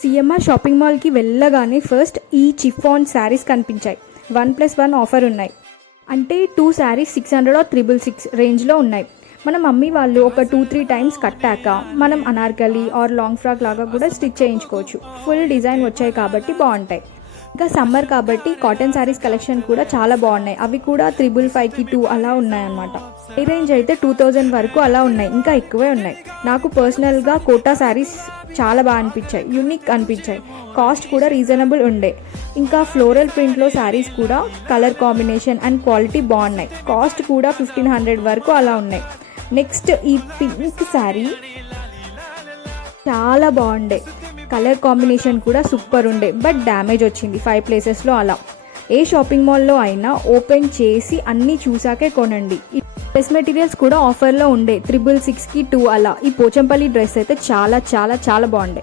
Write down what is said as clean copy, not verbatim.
CMR shopping మాల్కి వెళ్ళగానే first ఈ చిఫాన్ శారీస్ కనిపించాయి. 1+1 ఆఫర్ ఉన్నాయి. అంటే 2 శారీస్ 600 or 666 రేంజ్లో ఉన్నాయి. మన మమ్మీ వాళ్ళు ఒక 2-3 టైమ్స్ కట్టాక మనం అనార్కలి ఆర్ లాంగ్ ఫ్రాక్ లాగా కూడా స్టిచ్ చేయించుకోవచ్చు. ఫుల్ డిజైన్ వచ్చాయి కాబట్టి బాగుంటాయి. ఇంకా సమ్మర్ కాబట్టి కాటన్ శారీస్ కలెక్షన్ కూడా చాలా బాగున్నాయి. అవి కూడా 555కి 2 అలా ఉన్నాయన్నమాట. ఈ రేంజ్ అయితే 2000 వరకు అలా ఉన్నాయి, ఇంకా ఎక్కువే ఉన్నాయి. నాకు పర్సనల్గా కోటా శారీస్ చాలా బాగా అనిపించాయి, యూనిక్ అనిపించాయి. కాస్ట్ కూడా రీజనబుల్ ఉండే. ఇంకా ఫ్లోరల్ ప్రింట్లో శారీస్ కూడా కలర్ కాంబినేషన్ అండ్ క్వాలిటీ బాగున్నాయి. కాస్ట్ కూడా 1500 వరకు అలా ఉన్నాయి. నెక్స్ట్ ఈ పింక్ శారీ చాలా బాగుండే, కలర్ కాంబినేషన్ కూడా సూపర్ ఉండే. బట్ డ్యామేజ్ వచ్చింది 5 ప్లేసెస్లో అలా. ఏ షాపింగ్ మాల్లో అయినా ఓపెన్ చేసి అన్నీ చూసాకే కొనండి. ఈ డ్రెస్ మెటీరియల్స్ కూడా ఆఫర్లో ఉండే 666కి 2 అలా. ఈ పోచంపల్లి డ్రెస్ అయితే చాలా చాలా చాలా బాగుండే.